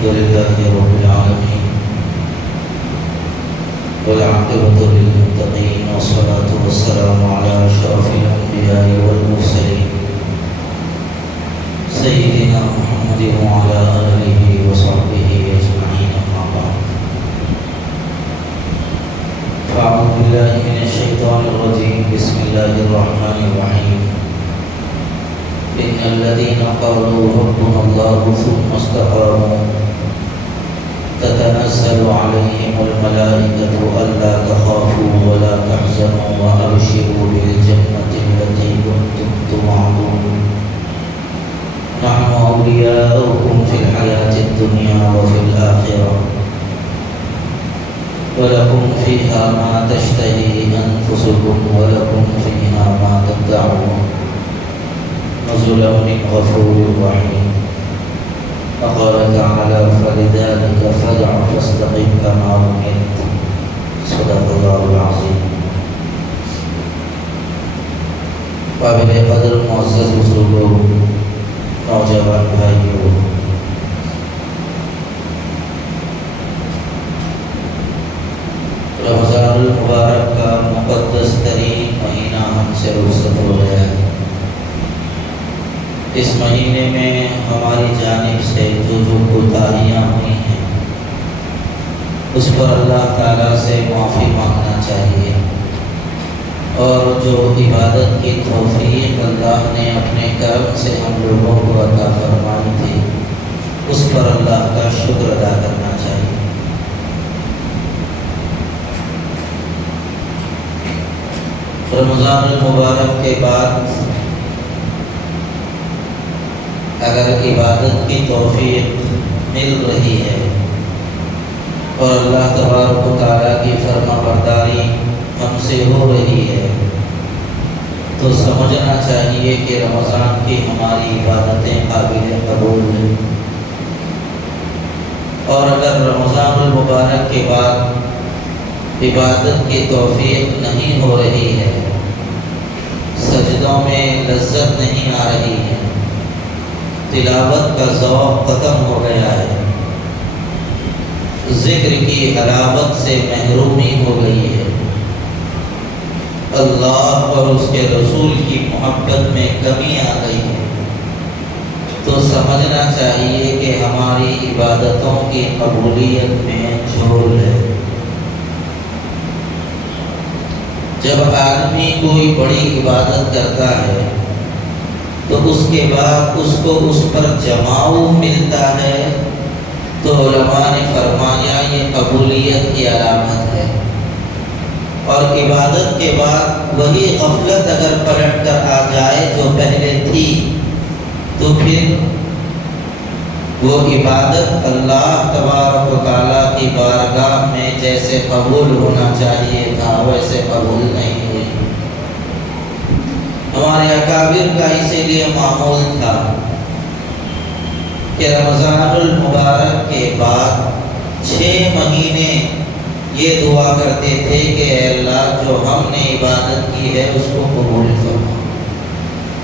الحمد لله رب العالمين والعاقبة للمتقين والصلاة والسلام على أشرف الأنبياء والمرسلين سيدنا محمد وعلى آله وصحبه أجمعين أما بعد فأعوذ بالله من الشيطان الرجيم بسم الله الرحمن الرحيم إن الذين قالوا ربنا الله ثم استقاموا تتنزل عليهم الملائكة ألا تخافوا ولا تحزنوا وأبشروا بالجنة التي كنتم توعدون نحن أولياؤكم في الحياة الدنيا وفي الآخرة ولكم فيها ما تشتهي أنفسكم ولكم فيها ما تدعون نزلا من غفور رحيم. وقال تعالى فلذلك فادع فاستقم كما أمرت. صدق الله العظيم. قابل قدر معزز بزرگوں، نوجوان بھائیوں، رمضان المبارک کا مقدس ترین مہینہ ہم سے رخصت ہو گیا ہے۔ اس مہینے میں ہماری جانب سے جو کوتاہیاں ہوئی ہیں اس پر اللہ تعالیٰ سے معافی مانگنا چاہیے، اور جو عبادت کی توفیق اللہ نے اپنے کرم سے ہم لوگوں کو عطا فرمائی تھی اس پر اللہ کا شکر ادا کرنا چاہیے۔ رمضان المبارک کے بعد اگر عبادت کی توفیق مل رہی ہے اور اللہ تبارک و تعالیٰ کی فرما برداری ہم سے ہو رہی ہے تو سمجھنا چاہیے کہ رمضان کی ہماری عبادتیں قابل قبول ہیں، اور اگر رمضان المبارک کے بعد عبادت کی توفیق نہیں ہو رہی ہے، سجدوں میں لذت نہیں آ رہی ہے، تلاوت کا ذوق ختم ہو گیا ہے، ذکر کی حلاوت سے محرومی ہو گئی ہے، اللہ اور اس کے رسول کی محبت میں کمی آ گئی ہے، تو سمجھنا چاہیے کہ ہماری عبادتوں کی قبولیت میں جھول ہے۔ جب آدمی کوئی بڑی عبادت کرتا ہے تو اس کے بعد اس کو اس پر جماؤ ملتا ہے تو علماء نے فرمایا یہ قبولیت کی علامت ہے، اور عبادت کے بعد وہی غفلت اگر پلٹ کر آ جائے جو پہلے تھی تو پھر وہ عبادت اللہ تبارک و تعالیٰ کی بارگاہ میں جیسے قبول ہونا چاہیے تھا ویسے قبول نہیں ہوئی۔ ہمارے اکابر کا اسی لیے معمول تھا کہ رمضان المبارک کے بعد 6 مہینے یہ دعا کرتے تھے کہ اے اللہ جو ہم نے عبادت کی ہے اس کو قبول فرما،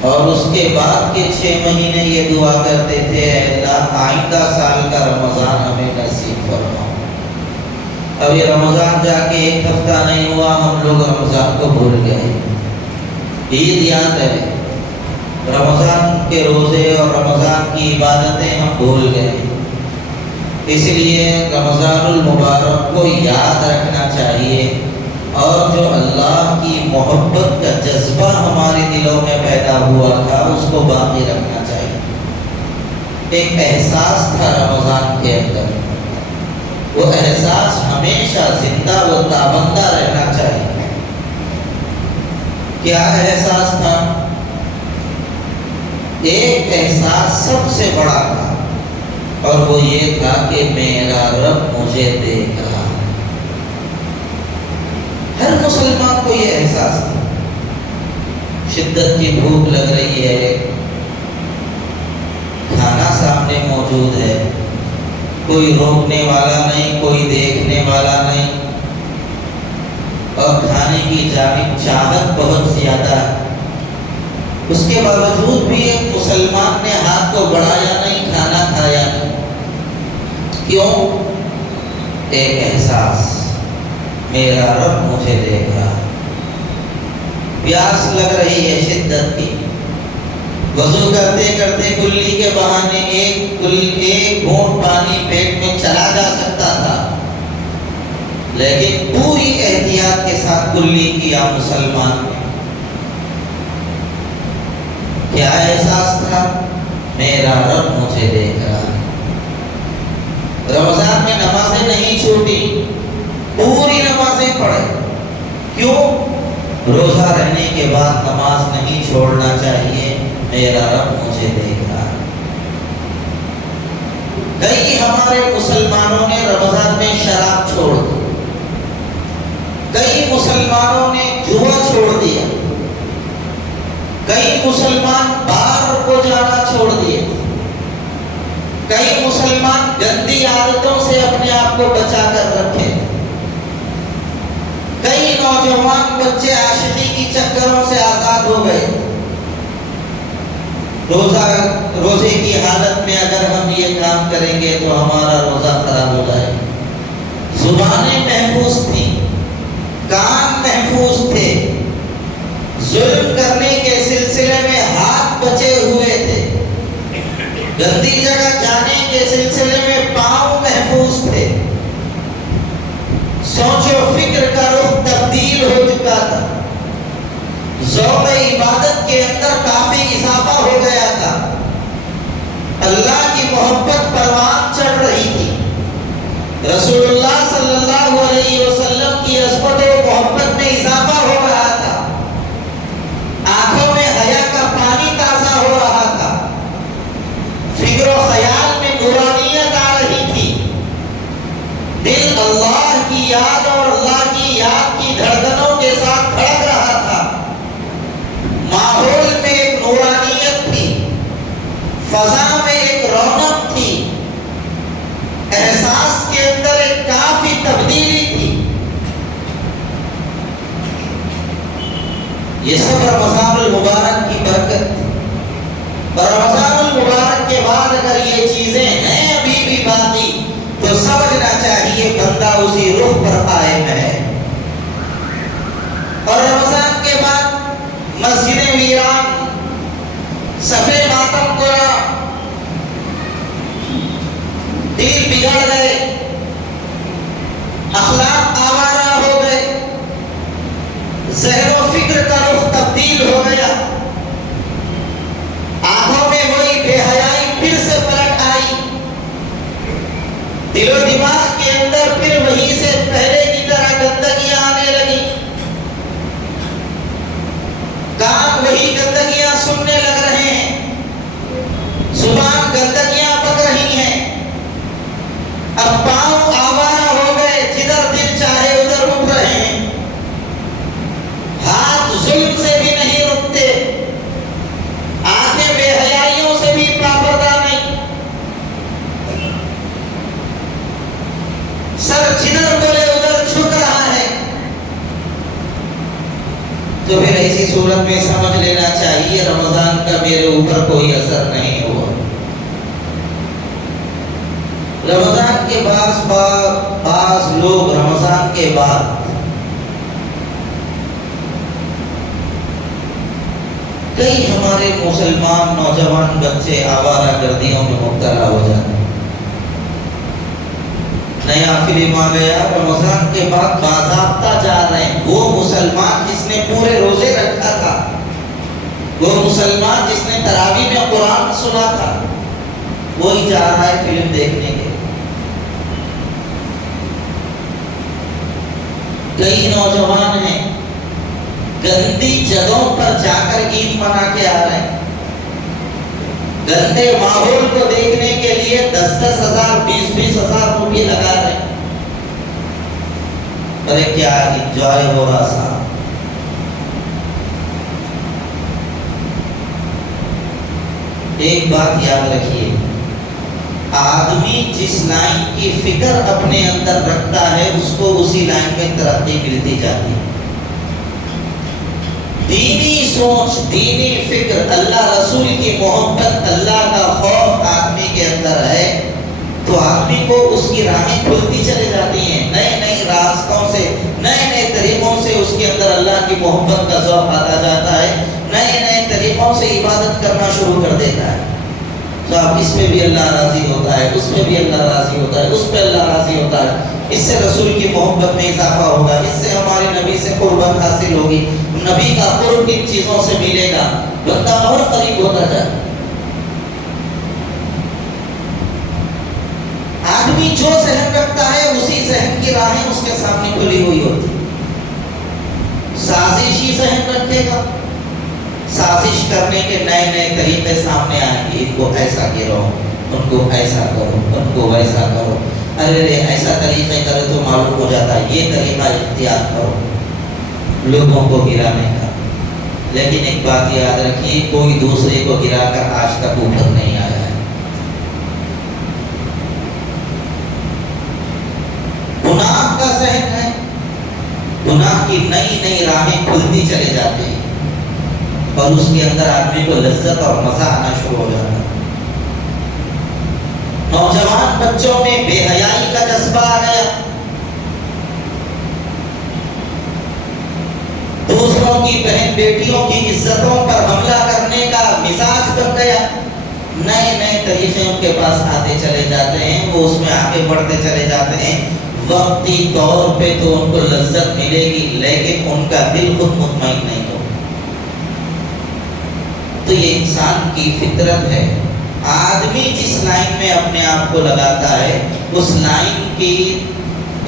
اور اس کے بعد کے 6 مہینے یہ دعا کرتے تھے اے اللہ آئندہ سال کا رمضان ہمیں نصیب فرما۔ اب یہ رمضان جا کے 1 ہفتہ نہیں ہوا ہم لوگ رمضان کو بھول گئے، عید یاد ہے، رمضان کے روزے اور رمضان کی عبادتیں ہم بھول گئے۔ اس لیے رمضان المبارک کو یاد رکھنا چاہیے، اور جو اللہ کی محبت کا جذبہ ہمارے دلوں میں پیدا ہوا تھا اس کو باقی رکھنا چاہیے۔ ایک احساس تھا رمضان کے اندر، وہ احساس ہمیشہ زندہ و تابندہ رہنا چاہیے۔ کیا احساس تھا؟ ایک احساس سب سے بڑا تھا، اور وہ یہ تھا کہ میرا رب مجھے دیکھ رہا۔ ہر مسلمان کو یہ احساس تھا، شدت کی بھوک لگ رہی ہے، کھانا سامنے موجود ہے، کوئی روکنے والا نہیں، کوئی دیکھنے والا نہیں، اور کھانے کی جانب چاہت بہت زیادہ ہے۔ اس کے باوجود بھی ایک مسلمان نے ہاتھ کو بڑھایا نہیں، کھانا کھایا نہیں۔ کیوں؟ ایک احساس، میرا رب مجھے دیکھ رہا ہے، پیاس لگ رہی ہے شدت کی، وضو کرتے کرتے کلی کے بہانے ایک گھونٹ پانی پیٹ میں چلا جا سکتا تھا، لیکن پوری احتیاط کے ساتھ کلی کیا مسلمان نے۔ کیا احساس تھا؟ میرا رب مجھے دیکھ رہا ہے۔ رمضان میں نمازیں نہیں چھوٹی، پوری نمازیں پڑھے۔ کیوں؟ روزہ رہنے کے بعد نماز نہیں چھوڑنا چاہیے، میرا رب مجھے دیکھ رہا ہے۔ کئی ہمارے مسلمانوں نے رمضان میں شراب چھوڑ دی، کئی مسلمانوں نے جوا چھوڑ دیا، کئی مسلمان بار کو جانا چھوڑ دیے، کئی مسلمان گندی عادتوں سے اپنے آپ کو بچا کر رکھے، کئی نوجوان بچے عاشقی کی چکروں سے آزاد ہو گئے۔ روزے کی حالت میں اگر ہم یہ کام کریں گے تو ہمارا روزہ خراب ہو جائے گا۔ زبانیں محفوظ تھیں، کان محفوظ تھے، ظلم کرنے کے سلسلے میں ہاتھ بچے ہوئے تھے، گندی جگہ جانے کے سلسلے میں پاؤں محفوظ تھے، سوچ و فکر کا رخ تبدیل ہو چکا تھا، ذوق عبادت کے اندر کافی اضافہ ہو گیا تھا، اللہ کی محبت پروان چڑھ رہی تھی، رسول اللہ صلی اللہ علیہ وسلم کی عظمت و محبت میں اضافہ ہو رہا تھا، آنکھوں میں حیا کا پانی تازہ ہو رہا تھا، فکر و خیال میں نورانیت آ رہی تھی، دل اللہ کی یاد اور اللہ کی یاد کی دھڑکنوں کے ساتھ دھڑک رہا تھا، ماحول میں ایک نورانیت تھی، فضا میں ایک رونق تھی، احساس کے اندر ایک کافی تبدیلی تھی۔ یہ سب رمضان المبارک کی برکت تھی۔ اور رمضان المبارک کے بعد اگر یہ چیزیں ہیں ابھی بھی باقی تو سمجھنا چاہیے بندہ اسی رخ پر قائم ہے۔ اور رمضان کے بعد مسجد ویران، صفے ماتم گرا، دل بگڑ گئے، اخلاق آوارہ ہو گئے، ذہن و فکر کا رخ تبدیل ہو گیا، آنکھوں میں وہی بے حیائی پھر سے پلٹ آئی، دل و دماغ کے اندر پھر وہی سے پہلے کی طرح گندگیاں آنے لگی، کان وہی گندگیاں سننے لگ رہے ہیں، زبان گندگیاں پک رہی ہیں، اب پاؤں آوارہ ہو گئے، جدھر دل چاہے ادھر اٹھ رہے ہیں، ہاتھ ظلم سے بھی نہیں رکتے، آنکھیں بے حیائیوں سے بھی پابردہ نہیں، سر جدھر بولے ادھر جھک رہا ہے۔ تو پھر ایسی صورت میں سمجھ لینا چاہیے رمضان کا میرے اوپر کوئی اثر نہیں ہوا۔ رمضان کے بعض لوگ رمضان کے بعد کئی ہمارے مسلمان نوجوان بچے آوارہ گردیوں میں مبتلا ہو جاتے ہیں۔ نیا فلم آ گیا، رمضان کے بعد باضابطہ جا رہے ہیں، وہ مسلمان جس نے پورے روزے رکھا تھا، وہ مسلمان جس نے تراویح میں قرآن سنا تھا، وہی جا رہا ہے فلم دیکھنے کے۔ کئی نوجوان ہیں گندی جگہوں پر جا کر عید منا کے آ رہے ہیں، گندے ماحول کو دیکھنے کے لیے 10-10 ہزار 20-20 ہزار روپے لگا رہے ہیں۔ ارے کیا انجوائے ہو رہا تھا۔ ایک بات یاد رکھیے، آدمی جس لائن کی فکر اپنے اندر رکھتا ہے اس کو اسی لائن میں ترقی ملتی جاتی ہے۔ دینی سوچ، دینی فکر، اللہ رسول کی محبت، اللہ کا خوف آدمی کے اندر ہے تو آدمی کو اس کی راہیں کھلتی چلی جاتی ہیں، نئے نئے راستوں سے، نئے نئے طریقوں سے اس کے اندر اللہ کی محبت کا ذوق آتا جاتا ہے، نئے نئے طریقوں سے عبادت کرنا شروع کر دیتا ہے۔ تو اب اس پہ بھی اللہ راضی ہوتا ہے، اس پہ بھی اللہ راضی ہوتا ہے، اس پہ اللہ راضی ہوتا ہے۔ اس سے رسول کی محبت میں اضافہ ہوگا، اس سے ہمارے نبی سے قربت حاصل ہوگی، نبی کا قرب ان چیزوں سے ملے گا، بندہ اور قریب ہوتا جائے۔ آدمی جو ذہن رکھتا ہے اسی ذہن کی راہیں اس کے سامنے کھلی ہوئی ہوتی۔ سازشی ذہن رکھے گا، سازش کرنے کے نئے نئے طریقے سامنے آئیں گے، ان کو ایسا گرو، ان کو ایسا کرو، ان کو ویسا کرو، ارے ایسا طریقے کرے تو معلوم ہو جاتا ہے، یہ طریقہ اختیار کرو لوگوں کو گرانے کا۔ لیکن ایک بات یاد رکھیے، کوئی دوسرے کو گرا کر آج تک اوپر نہیں آیا ہے۔ گناہ کا ذہن ہے، گناہ کی نئی نئی راہیں کھلتی چلے جاتی ہیں اور اس کے اندر آدمی کو لذت اور مزہ آنا شروع ہو جاتا ہے۔ نوجوان بچوں میں بے حیائی کا جذبہ آ گیا، دوسروں کی بہن بیٹیوں کی عزتوں پر حملہ کرنے کا مزاج بن گیا، نئے نئے طریقے ان کے پاس آتے چلے جاتے ہیں، وہ اس میں آگے بڑھتے چلے جاتے ہیں۔ وقتی طور پہ تو ان کو لذت ملے گی لیکن ان کا دل خود مطمئن نہیں ہو۔ تو یہ انسان کی فطرت ہے، آدمی جس لائن میں اپنے آپ کو لگاتا ہے اس لائن کی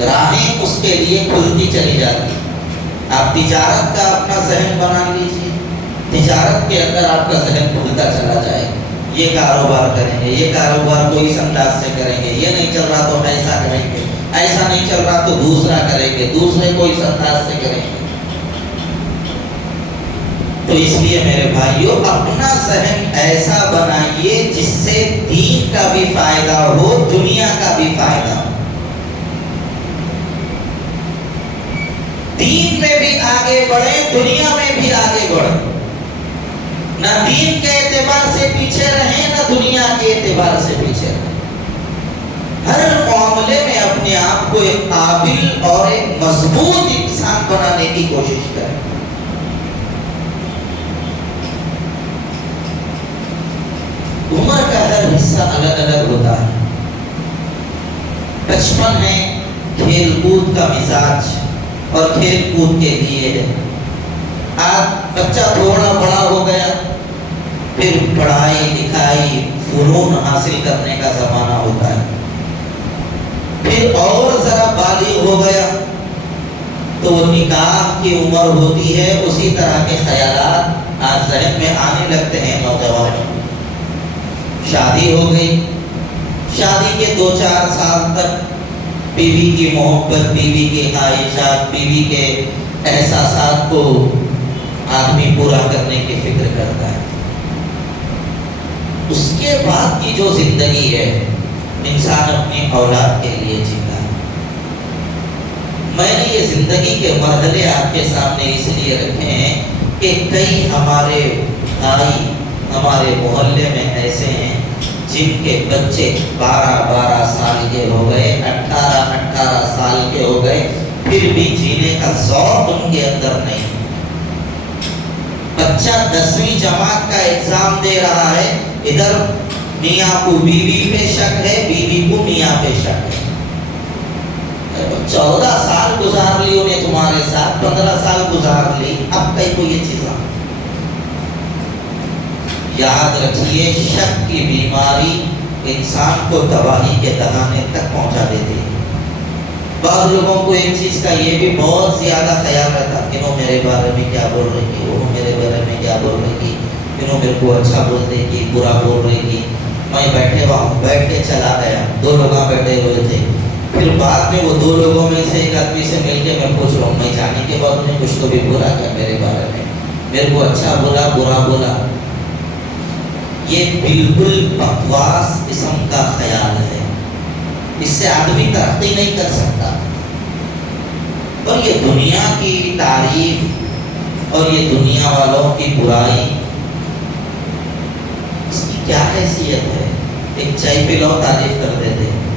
راہیں اس کے لیے کھلتی چلی جاتی۔ آپ تجارت کا اپنا ذہن بنا لیجیے، تجارت کے اندر آپ کا ذہن کھلتا چلا جائے، یہ کاروبار کریں گے، یہ کاروبار کوئی اس انداز سے کریں گے، یہ نہیں چل رہا تو ایسا کریں گے، ایسا نہیں چل رہا تو دوسرا کریں گے، دوسرے کو اس انداز سے کریں گے۔ تو اس لیے میرے بھائیوں اپنا ذہن ایسا بنائیے جس سے دین کا بھی فائدہ ہو، دنیا کا بھی فائدہ ہو، دین میں بھی آگے بڑھیں، دنیا میں بھی آگے بڑھیں، نہ دین کے اعتبار سے پیچھے رہیں نہ دنیا کے اعتبار سے پیچھے رہیں۔ ہر معاملے میں اپنے آپ کو ایک قابل اور ایک مضبوط انسان بنانے کی کوشش کریں۔ عمر کا ہر حصہ الگ الگ ہوتا ہے، بچپن ہے کھیل کود کا مزاج اور کھیل کود کے لیے ہے، آج بچہ تھوڑا بڑا ہو گیا پھر پڑھائی لکھائی فنون حاصل کرنے کا زمانہ ہوتا ہے، پھر اور ذرا بالغ ہو گیا تو نکاح کی عمر ہوتی ہے، اسی طرح کے خیالات آج ذہن میں آنے لگتے ہیں نوجوانوں۔ شادی ہو گئی، شادی کے 2-4 سال تک بیوی کی محبت، بیوی کی خواہشات، بیوی کے احساسات کو آدمی پورا کرنے کی فکر کرتا ہے۔ اس کے بعد کی جو زندگی ہے انسان اپنی اولاد کے لیے جیتا ہے۔ میں نے یہ زندگی کے مرحلے آپ کے سامنے اس لیے رکھے ہیں کہ کئی ہمارے بھائی ہمارے محلے میں ایسے ہیں جن کے بچے 12 سال کے ہو گئے، 18 سال کے ہو گئے، پھر بھی جینے کا ذوق ان کے اندر نہیں۔ بچہ 10ویں جماعت کا ایگزام دے رہا ہے، ادھر میاں کو بیوی پہ شک ہے، بیوی کو میاں پہ شک ہے۔ 14 سال گزار لی انہیں تمہارے ساتھ، 15 سال گزار لی، اب کئی کو یہ چیزاں۔ یاد رکھیے شک کی بیماری انسان کو تباہی کے دہانے تک پہنچا دیتی ہے۔ بعض لوگوں کو ایک چیز کا یہ بھی بہت زیادہ خیال رہتا کہ وہ میرے بارے میں کیا بول رہی گی، وہ میرے بارے میں کیا بول رہی گی، انہوں میرے کو اچھا بول دے گی، برا بول رہی گی۔ میں بیٹھے ہوں، بیٹھ کے چلا گیا، 2 لوگ بیٹھے ہوئے تھے، پھر بعد میں وہ 2 لوگوں میں سے ایک آدمی سے مل کے میں پوچھ رہا ہوں، میں جانے کے بعد انہیں کچھ تو بھی بولا کیا میرے بارے میں، میرے کو اچھا بولا برا بولا؟ یہ بالکل بکواس قسم کا خیال ہے، اس سے آدمی ترقی نہیں کر سکتا۔ اور یہ دنیا کی تعریف اور یہ دنیا والوں کی برائی، اس کی کیا حیثیت ہے؟ ایک چائے پلاؤ تعریف کر دیتے ہیں،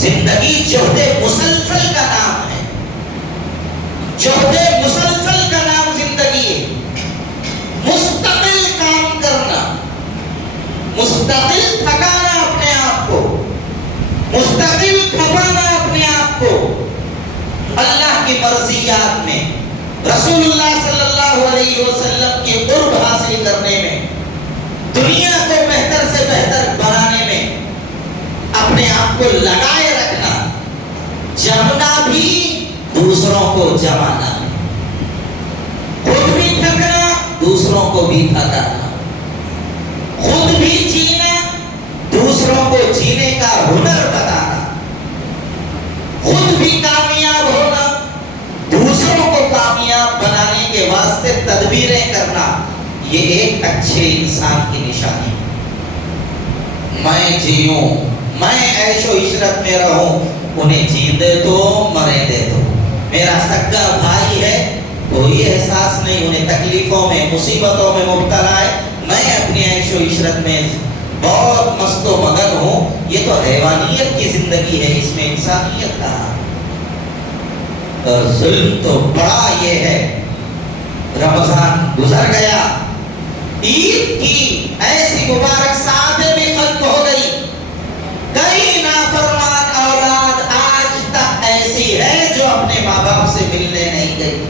زندگی جہد مسلسل کا نام ہے، جہد مسلسل کا نام زندگی ہے۔ مستقل کام کرنا، مستقل تھکانا اپنے آپ کو، مستقل کھپانا اپنے آپ کو اللہ کی مرضیات میں، رسول اللہ صلی اللہ علیہ وسلم کے قرب حاصل کرنے میں، دنیا کو بہتر سے بہتر بنانے میں اپنے آپ کو لگائے رکھنا، جمنا بھی دوسروں کو جمانا، خود بھی تھکنا دوسروں کو بھی تھکانا، خود بھی جینا دوسروں کو جینے کا ہنر بتانا، خود بھی کامیاب ہونا دوسروں کو کامیاب بنانے کے واسطے تدبیریں کرنا، یہ ایک اچھے انسان کی نشانی ہے۔ میں جیوں، میں عیش و عشرت میں رہوں، انہیں جیندے تو مرے دے دو۔ میرا سگا بھائی ہے، کوئی احساس نہیں، انہیں تکلیفوں میں مصیبتوں میں مبتلا ہے، میں اپنی عیش و عشرت میں بہت مست و مگن ہوں۔ یہ تو حیوانیت کی زندگی ہے، اس میں انسانیت کہاں؟ اور ظلم تو بڑا یہ ہے۔ رمضان گزر گیا، عید کی ایسی مبارک ساعتیں بھی ختم ہو گئی، کئی نافرمان اولاد آج تک ایسی ہے جو اپنے ماں باپ سے ملنے نہیں گئی،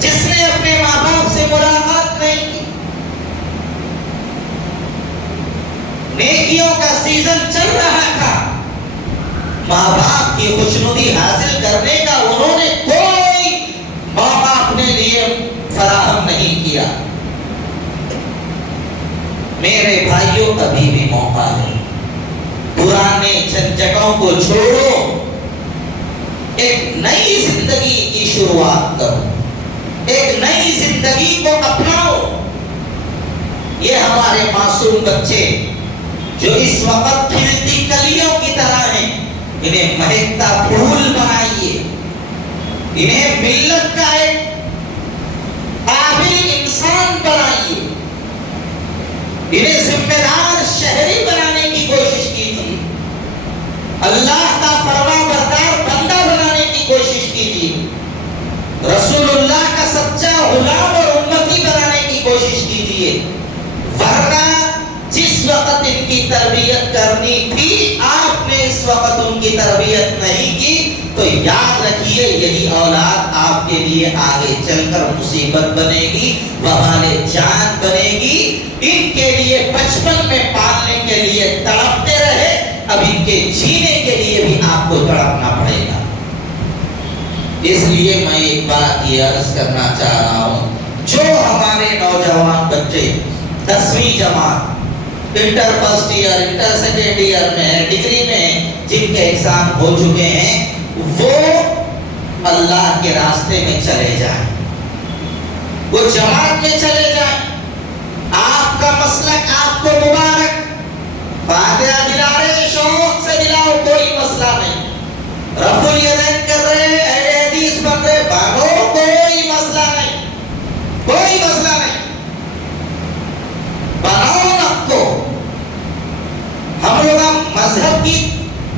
جس نے اپنے ماں باپ سے ملاقات نہیں کی۔ نیکیوں کا سیزن چل رہا تھا، ماں باپ کی خوشنودی حاصل کرنے کا انہوں نے کوئی موقع اپنے لیے فراہم نہیں کیا۔ میرے بھائیوں، ابھی بھی موقع ہے، پرانے جھنجھٹوں کو چھوڑو، ایک نئی زندگی کی شروعات کرو، ایک نئی زندگی کو اپناؤ۔ یہ ہمارے معصوم بچے جو اس وقت کھلتی کلیوں کی طرح ہیں، انہیں مہکتا پھول بنائیے، انہیں ملت کا ایک قابل انسان بنائیے، انہیں ذمہ دار شہری بنانے کی کوشش کیجیے، اللہ کا فرما بردار بندہ بنانے کی کوشش کیجیے، رسول اللہ کا سچا غلام اور امتی بنانے کی کوشش کیجیے، ورنہ جس وقت ان کی تربیت کرنی تھی آپ نے اس وقت ان کی تربیت نہیں کی، تو یاد رکھیے یہی اولاد آپ کے لیے آگے چل کر مصیبت بنے گی، وبال جان بنے گی۔ ان کے لیے بچپن میں پالنے کے لیے تڑپتے رہے، اب ان کے جینے کے لیے بھی آپ کو تڑپنا پڑے گا۔ اس لیے میں ایک بات یہ عرض کرنا چاہ رہا ہوں، جو ہمارے نوجوان بچے 10ویں جماعت، inter first year, inter second year میں، ڈگری میں جن کے ایگزام ہو چکے ہیں، وہ اللہ کے راستے میں چلے جائیں، وہ جماعت میں چلے جائیں۔ آپ کا مسلک آپ کو مبارک، فاتحہ دلا رہے شوق سے دلاؤ، کوئی مسئلہ نہیں، رفع الیدین کر رہے اہل حدیث بن رہے بھاگو، کوئی مسئلہ نہیں، کوئی مسئلہ نہیں، بناؤ نب کو۔ ہم لوگ مذہب کی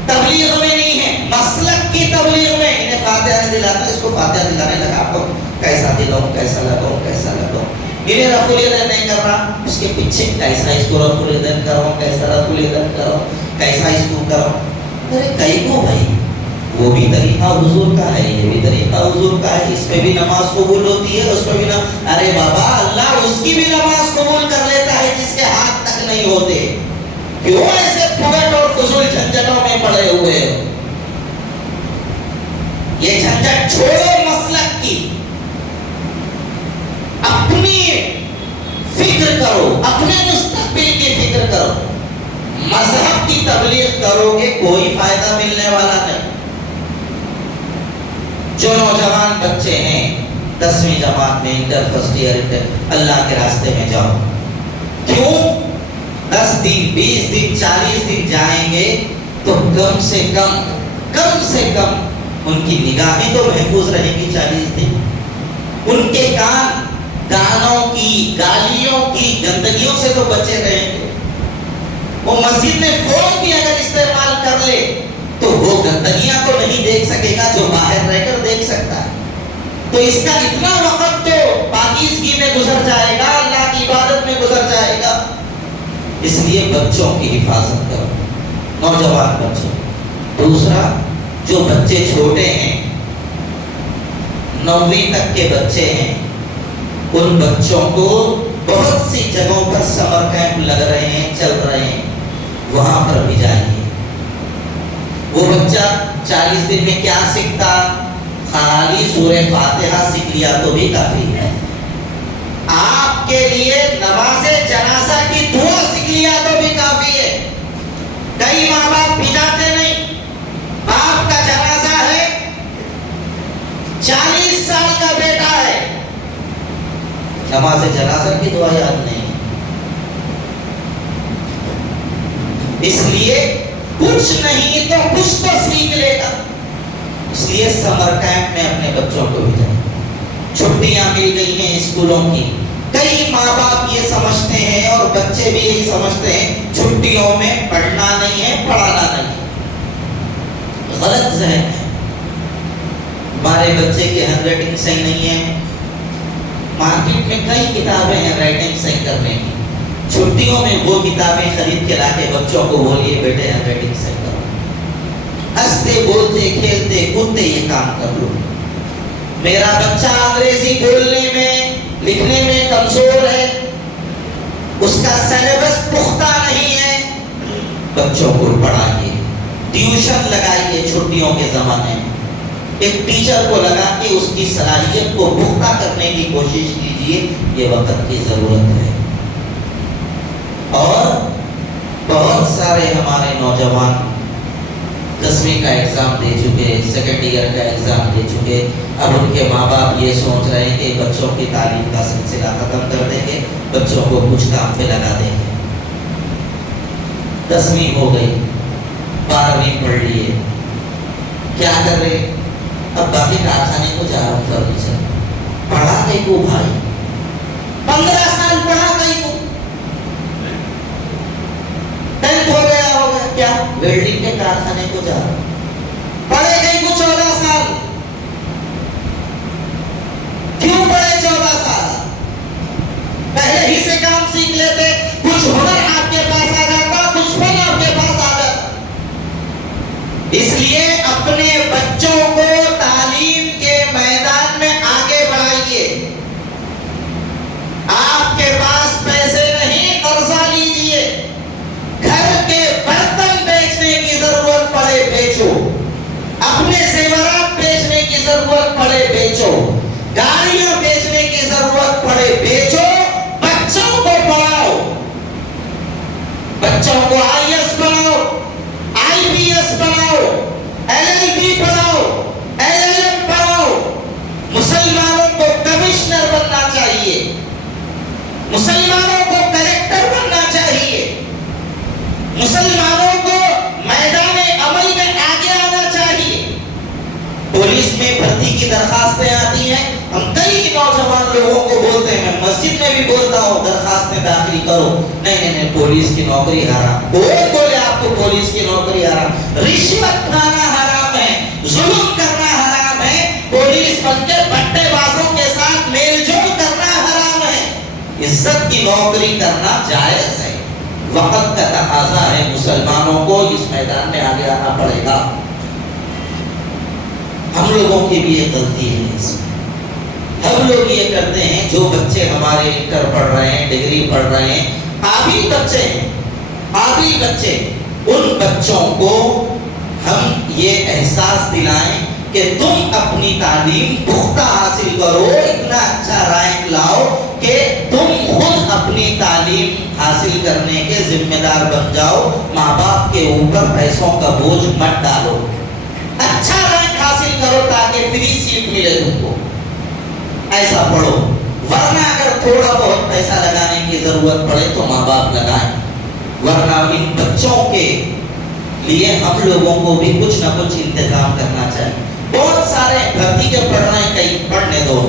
تبلیغ میں نہیں ہے، مسلک کی تبلیغ میں۔ انہیں فاتحہ نہیں دلاتا، اس کو فاتحہ دلانے لگا، آپ کو کیسا دلاؤں، کیسا لگاؤں، کیسا لگاؤں۔ انہیں رفع الیدین نہیں کرنا، اس کے پیچھے کیسا اس کو رفع الیدین کرو، کیسا رفع الیدین کرو، کیسا اس کو کرو۔ ارے کئی کو بھائی، وہ بھی طریقہ حضور کا ہے، یہ بھی طریقہ حضور کا ہے، اس پہ بھی نماز قبول ہوتی ہے، اس پہ بھی نماز۔ ارے بابا، اللہ اس کی بھی نماز قبول کر لیتا ہے جس کے ہاتھ تک نہیں ہوتے۔ کیوں ایسے پھگٹ اور فضول جھنجھٹوں میں پڑے ہوئے ہو؟ یہ جھنجھٹ چھوڑو، مسلک کی اپنی فکر کرو، اپنے مستقبل کی فکر کرو۔ مذہب کی تبلیغ کرو گے کوئی فائدہ ملنے والا نہیں۔ جو نوجوان بچے ہیں 10ویں جماعت میں، انٹر فرسٹ ایئر، اللہ کے راستے میں جاؤ۔ کیوں؟ 10 دن 20 دن 40 دن جائیں گے تو کم سے کم ان کی نگاہیں تو محفوظ رہیں گی 40 دن، ان کے کان گانوں کی، گالیوں کی، گندگیوں سے تو بچے رہیں گے۔ وہ مسجد میں فون بھی اگر استعمال کر لے تو وہ گندگیاں تو نہیں دیکھ سکے گا جو باہر رہ کر دیکھ سکتا ہے. تو اس کا اتنا وقت تو پاکیزگی میں گزر جائے گا, اللہ کی عبادت میں گزر جائے گا. اس لیے بچوں کی حفاظت کرو, نوجوان بچوں. دوسرا, جو بچے چھوٹے ہیں, 9ویں تک کے بچے ہیں, ان بچوں کو بہت سی جگہوں پر سمر کیمپ لگ رہے ہیں, چل رہے ہیں, وہاں پر بھی جائیے. وہ بچہ 40 دن میں کیا سیکھتا؟ خالی سورہ فاتحہ سیکھ لیا تو بھی کافی ہے. آپ کے لیے نماز جنازہ کی دعا سیکھ لیا تو بھی کافی ہے. کئی ماں باپ بھجاتے نہیں, باپ کا جنازہ ہے, 40 سال کا بیٹا ہے, نماز جنازہ کی دعا یاد نہیں. اس لیے کچھ نہیں تو کچھ تو سیکھ لے گا. اس لیے سمر کیمپ میں اپنے بچوں کو بھی جائیں. چھٹیاں مل گئی ہیں اسکولوں کی, کئی ماں باپ یہ سمجھتے ہیں اور بچے بھی یہی سمجھتے ہیں چھٹیوں میں پڑھنا نہیں ہے, پڑھانا نہیں ہے. غلط ذہن ہے. ہمارے بچے کی ہینڈ رائٹنگ صحیح نہیں ہے, مارکیٹ میں کئی کتابیں ہیں رائٹنگ صحیح کرنے کی. چھٹیوں میں وہ کتابیں خرید کے لا کے بچوں کو بولیے بیٹے ہینڈ رائٹنگ صحیح کرو, ہنستے بولتے کھیلتے کودتے یہ کام کر لو. میرا بچہ انگریزی بولنے میں لکھنے میں کمزور ہے, اس کا سلیبس پختہ نہیں ہے, بچوں کو پڑھائیے, ٹیوشن لگائیے. چھٹیوں کے زمانے میں ایک ٹیچر کو لگا کے اس کی صلاحیت کو پختہ کرنے کی کوشش کیجیے, یہ وقت کی ضرورت ہے. اور بہت سارے ہمارے نوجوان 10ویں کا ایگزام دے چکے, سیکنڈ ایئر کا ایگزام دے چکے. اب ان کے ماں باپ یہ سوچ رہے ہیں کہ بچوں کی تعلیم کا سلسلہ ختم کر دیں گے, بچوں کو کچھ کام پہ لگا دیں گے. 10ویں ہو گئی, 12ویں پڑھ لیے, کیا کر رہے؟ اب باقی کارخانے کو جا رہا ہوں فرنیچر. پڑھا کہیں کو بھائی, 15 سال پڑھا کہیں کو, 10th ہو گیا ہوگا, کیا ویلڈنگ کے کارخانے کو جا رہا ہوں. پڑھے کہیں کو 14 سال. کیوں پڑھے 14 سال؟ پہلے ہی سے کام سیکھ لیتے, کچھ ہنر آپ کے پاس آ جاتا, کچھ فن آپ کے پاس آ جاتا. اس لیے اپنے بچوں کو تعلیم کے میدان میں آگے بڑھائیے. آپ کے پاس پیسے نہیں, قرضہ لیجیے. گھر کے برتن بیچنے کی ضرورت پڑے بیچو, اپنے زیورات بیچنے کی ضرورت پڑے بیچو, گاڑیاں بیچنے کی ضرورت پڑے بیچو. بچوں کو پڑھاؤ, بچوں کو IAS بناؤ, IPS بناؤ, LLB پڑھاؤ, LLM پڑھاؤ. مسلمانوں کو کمشنر بننا چاہیے, مسلمانوں کو کلیکٹر بننا چاہیے, مسلمانوں کو میدان عمل میں آگے آنا چاہیے. پولیس میں بھرتی کی درخواستیں آتی ہیں, ہم کئی نوجوان لوگوں کو بولتے ہیں, میں مسجد میں بھی بولتا ہوں درخواستیں داخل کرو. نہیں, پولیس کی نوکری حرام. کون بولے آپ کو پولیس کی نوکری حرام؟ رشوت کھانا حرام ہے, ظلم کرنا حرام ہے, پولیس بن کے بٹے بازوں کے ساتھ میل جول کرنا حرام ہے. عزت کی نوکری کرنا جائز ہے. وقت کا تقاضا ہے, مسلمانوں کو اس میدان میں آگے آنا پڑے گا. ہم لوگوں کی بھی یہ غلطی ہے. اس میں ہم لوگ یہ کرتے ہیں, جو بچے ہمارے انٹر پڑھ رہے ہیں, ڈگری پڑھ رہے ہیں, قابل بچے ہیں, قابل بچے, ان بچوں کو ہم یہ احساس دلائیں کہ تم اپنی تعلیم پختہ حاصل کرو, اتنا اچھا رینک لاؤ کہ تم خود اپنی تعلیم حاصل کرنے کے ذمہ دار بن جاؤ. ماں باپ کے اوپر پیسوں کا بوجھ مت ڈالو. اچھا رینک حاصل کرو تاکہ فری سیٹ ملے تم کو, ایسا پڑھو. ورنہ اگر تھوڑا بہت پیسہ لگانے کی ضرورت پڑے تو ماں باپ لگائیں, ورنہ ان بچوں کے لیے ہم لوگوں کو بھی کچھ نہ کچھ انتظام کرنا چاہیے. بہت سارے بھرتی کے پڑھ رہے ہیں, کہیں پڑھنے دو,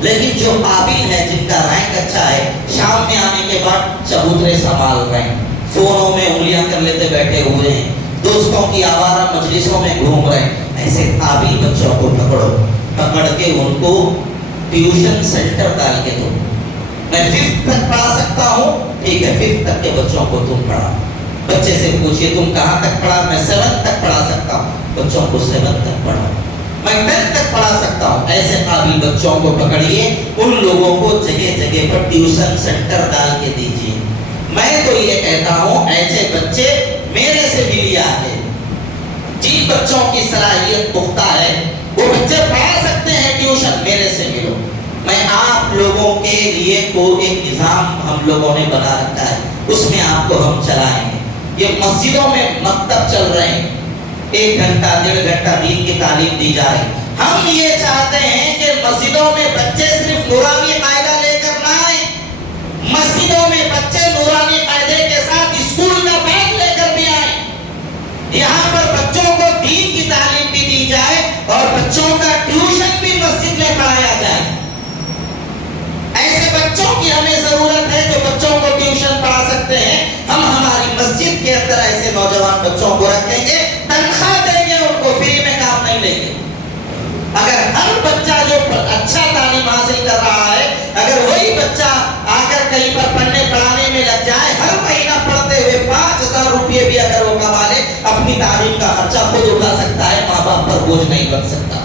لیکن جو قابل ہے, جن کا رینک اچھا ہے, شام میں آنے کے بعد چبوترے سنبھال رہے ہیں, فونوں میں انگلیاں کر لیتے بیٹھے ہوئے ہیں، دوستوں کی آوارہ مجلسوں میں گھوم رہے ہیں، ایسے قابل بچوں کو پکڑو، پکڑ کے ان کو ٹیوشن سینٹر ڈال کے دو۔ میں 5th تک پڑھا سکتا ہوں، ٹھیک ہے 5th تک کے بچوں کو تم پڑھا۔ بچے سے پوچھئے تم کہاں تک پڑھا؟ میں 7th تک پڑھا سکتا ہوں، بچوں کو 7th تک پڑھا۔ میں 10th تک پڑھا سکتا ہوں، ایسے قابل بچوں کو پکڑیے، ان لوگوں کو جگہ جگہ پر ٹیوشن سینٹر ڈال کے دیجیے۔ میں تو یہ کہتا ہوں ایسے بچے میرے سے بھی لیا ہے، جن بچوں کی صلاحیت پختہ ہے وہ بچے پڑھا سکتے ہیں ٹیوشن، میرے سے ملو۔ میں آپ لوگوں کے لیے کوئی ایک نظام ہم لوگوں نے بنا رکھا ہے، اس میں آپ کو ہم چلائیں گے۔ یہ مسجدوں میں مکتب چل رہے ہیں، 1 گھنٹہ 1.5 گھنٹہ دین کی تعلیم دی جا رہی۔ ہم یہ چاہتے ہیں کہ مسجدوں میں بچے صرف نورانی قاعدہ لے کر نہ آئیں، مسجدوں میں بچے نورانی قاعدے کے ساتھ اسکول کا بیگ لے کر بھی آئیں۔ یہاں پر بچوں کو دین کی تعلیم بھی دی جائے اور بچوں کا ٹیوشن بھی مسجد میں پڑھایا جائے۔ ایسے بچوں کی ہمیں ضرورت ہے جو بچوں کو ٹیوشن پڑھا سکتے ہیں۔ ہم ہماری مسجد کے اندر ایسے نوجوان بچوں کو رکھیں گے، تنخواہ دیں گے، ان کو فری میں کام نہیں لیں گے۔ اگر ہر بچہ جو اچھا تعلیم حاصل کر رہا ہے، اگر وہی بچہ آ کر کہیں پر پڑھنے پڑھانے میں لگ جائے، ہر مہینہ پڑھتے ہوئے 5,000 روپے بھی اگر وہ کما لے، اپنی تعلیم کا خرچہ خود اٹھا سکتا ہے، ماں باپ پر بوجھ نہیں بن سکتا۔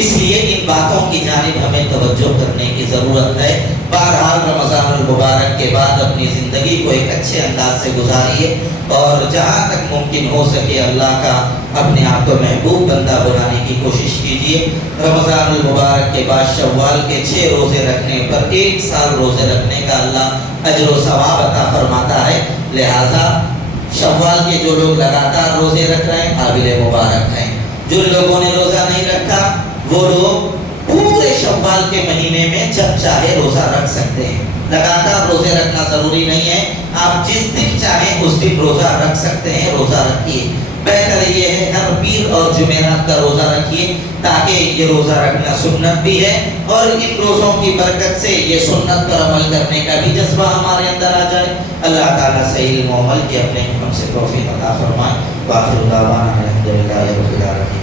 اس لیے ان باتوں کی جانب ہمیں توجہ کرنے کی ضرورت ہے۔ بہرحال رمضان المبارک کے بعد اپنی زندگی کو ایک اچھے انداز سے گزاریے اور جہاں تک ممکن ہو سکے اللہ کا اپنے آپ کو محبوب بندہ بنانے کی کوشش کیجیے۔ رمضان المبارک کے بعد شوال کے 6 روزے رکھنے پر 1 سال روزے رکھنے کا اللہ اجر و ثواب عطا فرماتا ہے، لہٰذا شوال کے جو لوگ لگاتار روزے رکھ رہے ہیں قابل مبارک ہیں۔ جن لوگوں نے روزہ نہیں رکھا وہ لوگ پورے شوال کے مہینے میں جب چاہے روزہ رکھ سکتے ہیں۔ لگاتار روزے رکھنا ضروری نہیں ہے، آپ جس دن چاہیں اس دن روزہ رکھ سکتے ہیں، روزہ رکھیے۔ بہتر یہ ہے ہر پیر اور جمعرات کا روزہ رکھیے تاکہ یہ روزہ رکھنا سنت بھی ہے اور ان روزوں کی برکت سے یہ سنت پر عمل کرنے کا بھی جذبہ ہمارے اندر آ جائے۔ اللہ تعالیٰ صحیح علم و عمل کی اپنے حکم سے توفیق عطا فرمائے۔ وآخر دعوانا الحمدللہ رب العالمین۔